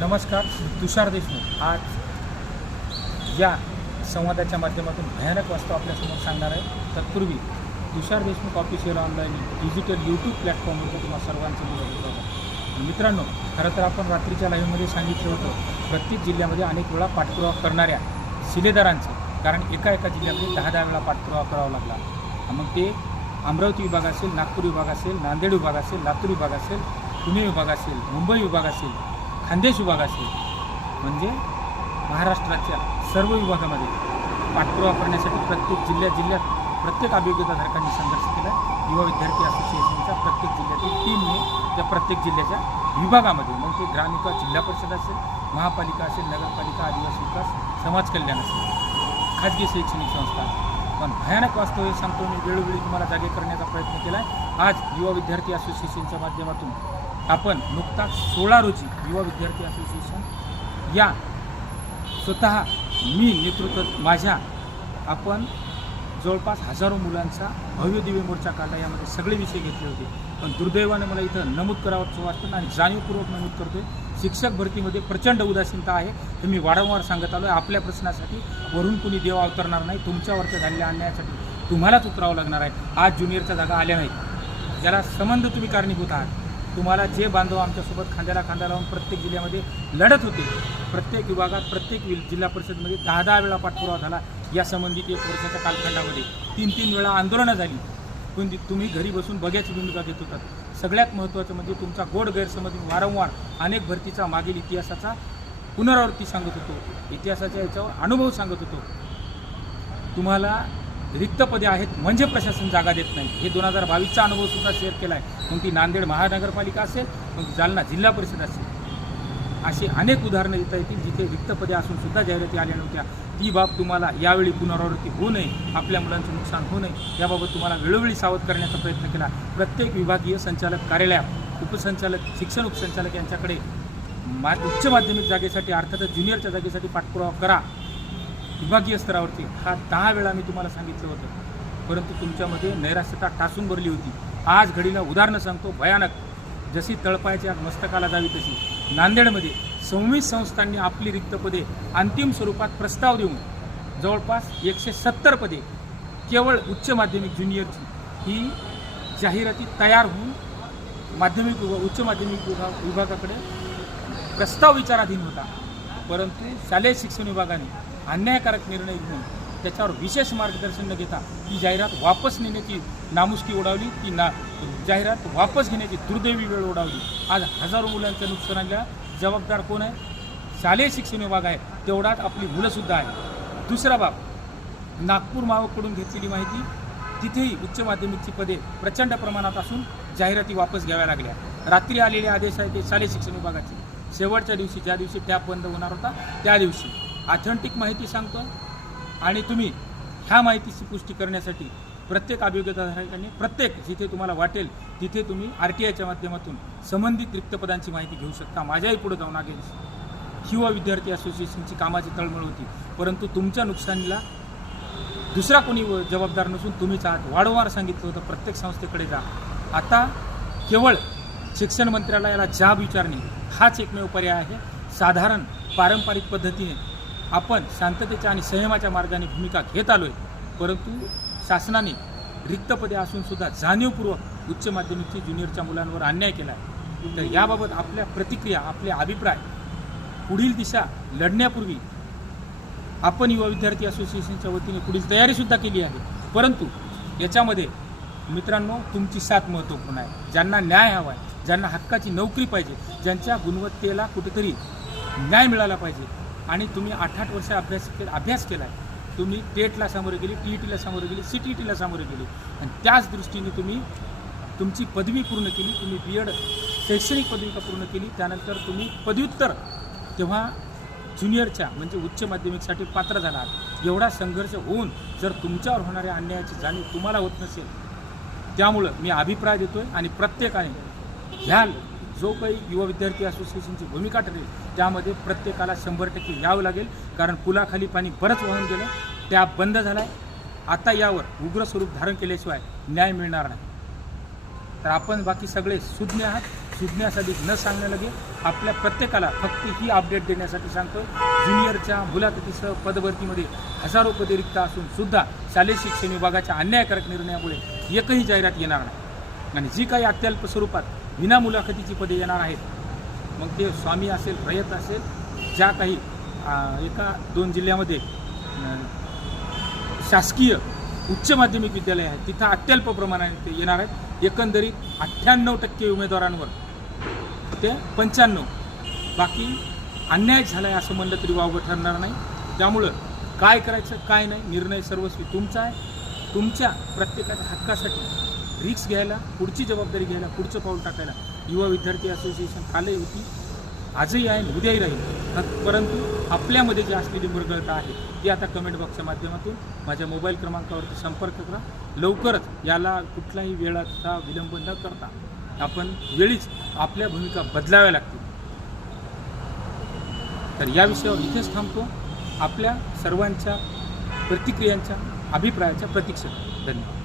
नमस्कार. तुषार देशमुख आज या संवादाच्या माध्यमातून भयानक वास्तव आपल्यासमोर सांगणार आहे. तत्पूर्वी Tushar Deshmukh official online digital YouTube प्लॅटफॉर्मवर तुम्हाला सर्वांचं बोलत होतं. मित्रांनो, खरं तर आपण रात्रीच्या लाईव्हमध्ये सांगितलं होतं प्रत्येक जिल्ह्यामध्ये अनेक वेळा पाठपुरावा करणाऱ्या शिलेदारांचं, कारण एका जिल्ह्यामध्ये 10 वेळा पाठपुरावा करावा लागला. मग ते अमरावती विभाग असेल, नागपूर विभाग असेल, नांदेड विभाग असेल, लातूर विभाग असेल, पुणे विभाग असेल, मुंबई विभाग असेल, खान्देश विभाग असेल, म्हणजे महाराष्ट्राच्या सर्व विभागामध्ये पाठपुरावा करण्यासाठी प्रत्येक जिल्ह्यात प्रत्येक अभियोग्यताधारकांनी संघर्ष केला. युवा विद्यार्थी असोसिएशनच्या प्रत्येक जिल्ह्यातील टीमने त्या प्रत्येक जिल्ह्याच्या विभागामध्ये, मग ते ग्रामविकास जिल्हा परिषद असेल, महापालिका असेल, नगरपालिका, आदिवासी विकास, समाज कल्याण असेल, खाजगी शैक्षणिक संस्था, पण भयानक वास्तव हे सांगतो मी. वेळोवेळी तुम्हाला जागे करण्याचा प्रयत्न केला आहे. आज युवा विद्यार्थी असोसिएशनच्या माध्यमातून आपण नुकताच 16 रोजी युवा विद्यार्थी असोसिएशन या स्वतः मी नेतृत्व माझ्या आपण जवळपास हजारो मुलांचा भव्य दिव्य मोर्चा काढला. यामध्ये सगळे विषय घेतले होते, पण दुर्दैवाने मला इथं नमूद करावंसं वाटतं आणि जाणीवपूर्वक नमूद करतोय, शिक्षक भरतीमध्ये प्रचंड उदासीनता आहे. हे मी वारंवार सांगत आलो आहे. आपल्या प्रश्नासाठी वरून कुणी देव अवतरणार नाही. तुमच्यावरच्या झालेल्या अन्यायासाठी तुम्हालाच उतरावं लागणार आहे. आज ज्युनियरच्या जागा आल्या नाहीत, ज्याला संबंध तुम्ही कारणीभूत आहात. तुम्हाला जे बांधव आमच्यासोबत खांद्याला खांदा लावून प्रत्येक जिल्ह्यामध्ये लढत होते, प्रत्येक विभागात प्रत्येक जिल्हा परिषदमध्ये 10 वेळा पाठपुरावा झाला. या संबंधित 1 वर्षाच्या कालखंडामध्ये 3 वेळा आंदोलनं झाली, पण तुम्ही घरी बसून बघ्याची भूमिका घेत होतात. सगळ्यात महत्त्वाचं म्हणजे तुमचा गोड गैरसमज वारंवार अनेक भरतीचा मागील इतिहासाचा पुनरावृत्ती सांगत होतो, इतिहासाच्या याच्यावर अनुभव सांगत होतो. तुम्हाला रिक्त पदे आहेत म्हणजे प्रशासन जागा देत नाही. हे 2022चा अनुभवसुद्धा शेअर केला आहे. मग ती नांदेड महानगरपालिका असेल, मग जालना जिल्हा परिषद असेल, अशी अनेक उदाहरणं देता येतील जिथे रिक्त पदे असूनसुद्धा जाहिराती आल्या नव्हत्या. ती बाब तुम्हाला यावेळी पुनरावृत्ती होऊ नये, आपल्या मुलांचं नुकसान होऊ नये, याबाबत तुम्हाला वेळोवेळी सावध करण्याचा प्रयत्न केला. प्रत्येक विभागीय संचालक कार्यालयात उपसंचालक, शिक्षण उपसंचालक यांच्याकडे उच्च माध्यमिक जागेसाठी अर्थातच ज्युनियरच्या जागेसाठी पाठपुरावा करा विभागीय स्तरावरती. हा 10 वेळा मी तुम्हाला सांगितलं होतं, परंतु तुमच्यामध्ये नैराश्यता टासून भरली होती. आज घडीला उदाहरणं सांगतो भयानक, जशी तळपायाच्या मस्तकाला जावी तशी. नांदेडमध्ये 26 संस्थांनी आपली रिक्त पदे अंतिम स्वरूपात प्रस्ताव देऊन जवळपास 170 पदे केवळ उच्च माध्यमिक ज्युनियरची ही जाहिराती तयार होऊन माध्यमिक उच्च माध्यमिक विभागाकडे प्रस्ताव विचाराधीन होता. परंतु शालेय शिक्षण विभागाने अन्यायकारक निर्णय घेऊन त्याच्यावर विशेष मार्गदर्शन न घेता ती जाहिरात वापस नेण्याची नामुष्की उडावली, ती जाहिरात वापस घेण्याची दुर्दैवी वेळ उडावली. आज हजारो मुलांच्या नुकसानाला जबाबदार कोण आहे? शालेय शिक्षण विभाग आहे, तेवढाच आपली मुलंसुद्धा आहे. दुसरा बाब, नागपूर मावकडून घेतलेली माहिती, तिथेही उच्च माध्यमिकची पदे प्रचंड प्रमाणात असून जाहिराती वापस घ्याव्या लागल्या. रात्री आलेले आदेश आहे ते शालेय शिक्षण विभागाचे. शेवटच्या दिवशी, ज्या दिवशी टॅप बंद होणार होता त्या दिवशी ऑथेंटिक माहिती सांगतो, आणि तुम्ही ह्या माहितीची पुष्टी करण्यासाठी प्रत्येक अभियोग्यताधारकांनी प्रत्येक जिथे तुम्हाला वाटेल तिथे तुम्ही RTIच्या माध्यमातून संबंधित रिक्त पदांची माहिती घेऊ शकता. माझ्याही पुढे जाऊन युवा विद्यार्थी असोसिएशनची कामाची तळमळ होती, परंतु तुमच्या नुकसानीला दुसरा कोणी जबाबदार नसून तुम्हीच आहात. वारंवार सांगितलं होतं प्रत्येक संस्थेकडे जा. आता केवळ शिक्षण मंत्र्यालयाला जाब विचारणे हाच एकमेव पर्याय आहे. साधारण पारंपरिक पद्धतीने आपण शांततेच्या आणि संयमाच्या मार्गाने भूमिका घेत आलो आहे, परंतु शासनाने रिक्त पदे असूनसुद्धा जाणीवपूर्वक उच्च माध्यमिकची ज्युनियरच्या मुलांवर अन्याय केला आहे. तर याबाबत आपल्या प्रतिक्रिया, आपले अभिप्राय, पुढील दिशा लढण्यापूर्वी आपण युवा विद्यार्थी असोसिएशनच्या वतीने पुढील तयारीसुद्धा केली आहे. परंतु याच्यामध्ये मित्रांनो तुमची साथ महत्त्वपूर्ण आहे. ज्यांना न्याय हवा आहे, ज्यांना हक्काची नोकरी पाहिजे, ज्यांच्या गुणवत्तेला कुठेतरी न्याय मिळाला पाहिजे, आणि तुम्ही 8 वर्ष अभ्यास केला आहे, तुम्ही टेटला सामोरे गेली, TETला सामोरे गेली, CTETला सामोरे गेली, आणि त्याच दृष्टीने तुम्ही तुमची पदवी पूर्ण केली, तुम्ही B.Ed शैक्षणिक पदविका पूर्ण केली, त्यानंतर तुम्ही पदव्युत्तर तेव्हा ज्युनियरच्या म्हणजे उच्च माध्यमिकसाठी पात्र झाला आहात. एवढा संघर्ष होऊन जर तुमच्यावर होणाऱ्या अन्यायाची जाणीव तुम्हाला होत नसेल, त्यामुळं मी अभिप्राय देतोय आणि प्रत्येकाने ह्या जो काही युवा विद्यार्थी असोसिएशनची भूमिका ठरेल त्यामध्ये प्रत्येकाला 100% यावं लागेल. कारण पुलाखाली पाणी बरंच वाहून गेलं, टॅप बंद झाला आहे. आता यावर उग्र स्वरूप धारण केल्याशिवाय न्याय मिळणार नाही. तर आपण बाकी सगळे सुज्ञ आहात, सुज्ञासाठी न सांगण्यालगे आपल्या प्रत्येकाला फक्त ही अपडेट देण्यासाठी सांगतो. ज्युनियरच्या मुलाखतीसह पदभरतीमध्ये हजारो पदे रिक्त असून सुद्धा शालेय शिक्षण विभागाच्या अन्यायकारक निर्णयामुळे एकही जाहिरात येणार नाही. आणि जी काही अत्यल्प स्वरूपात विना मुलाखतीची पदे येणार आहेत, मग ते स्वामी असेल, रयत असेल, ज्या काही 1-2 जिल्ह्यामध्ये शासकीय उच्च माध्यमिक विद्यालय आहे तिथं अत्यल्प प्रमाणाने ते येणार आहेत. एकंदरीत 98% उमेदवारांवर ते 95, बाकी अन्याय झाला आहे असं म्हणलं तरी वावगं ठरणार नाही. त्यामुळं काय करायचं काय नाही निर्णय सर्वस्वी तुमचा आहे. तुमच्या प्रत्येकाच्या हक्कासाठी रिक्स घ्यायला, पुढची जबाबदारी घ्यायला, पुढचं पाऊल टाकायला युवा विद्यार्थी असोसिएशन कालही होती, आजही आहे, उद्याही राहील. परंतु आपल्यामध्ये जी असलेली मृगळता आहे ती आता कमेंट बॉक्सच्या माध्यमातून माझ्या मोबाईल क्रमांकावरती संपर्क करा. लवकरच याला कुठलाही वेळाचा विलंब न करता आपण वेळीच आपल्या भूमिका बदलाव्या लागतील. तर या विषयावर इथेच थांबतो. आपल्या सर्वांच्या प्रतिक्रियांच्या, अभिप्रायाच्या प्रतीक्षेत. धन्यवाद.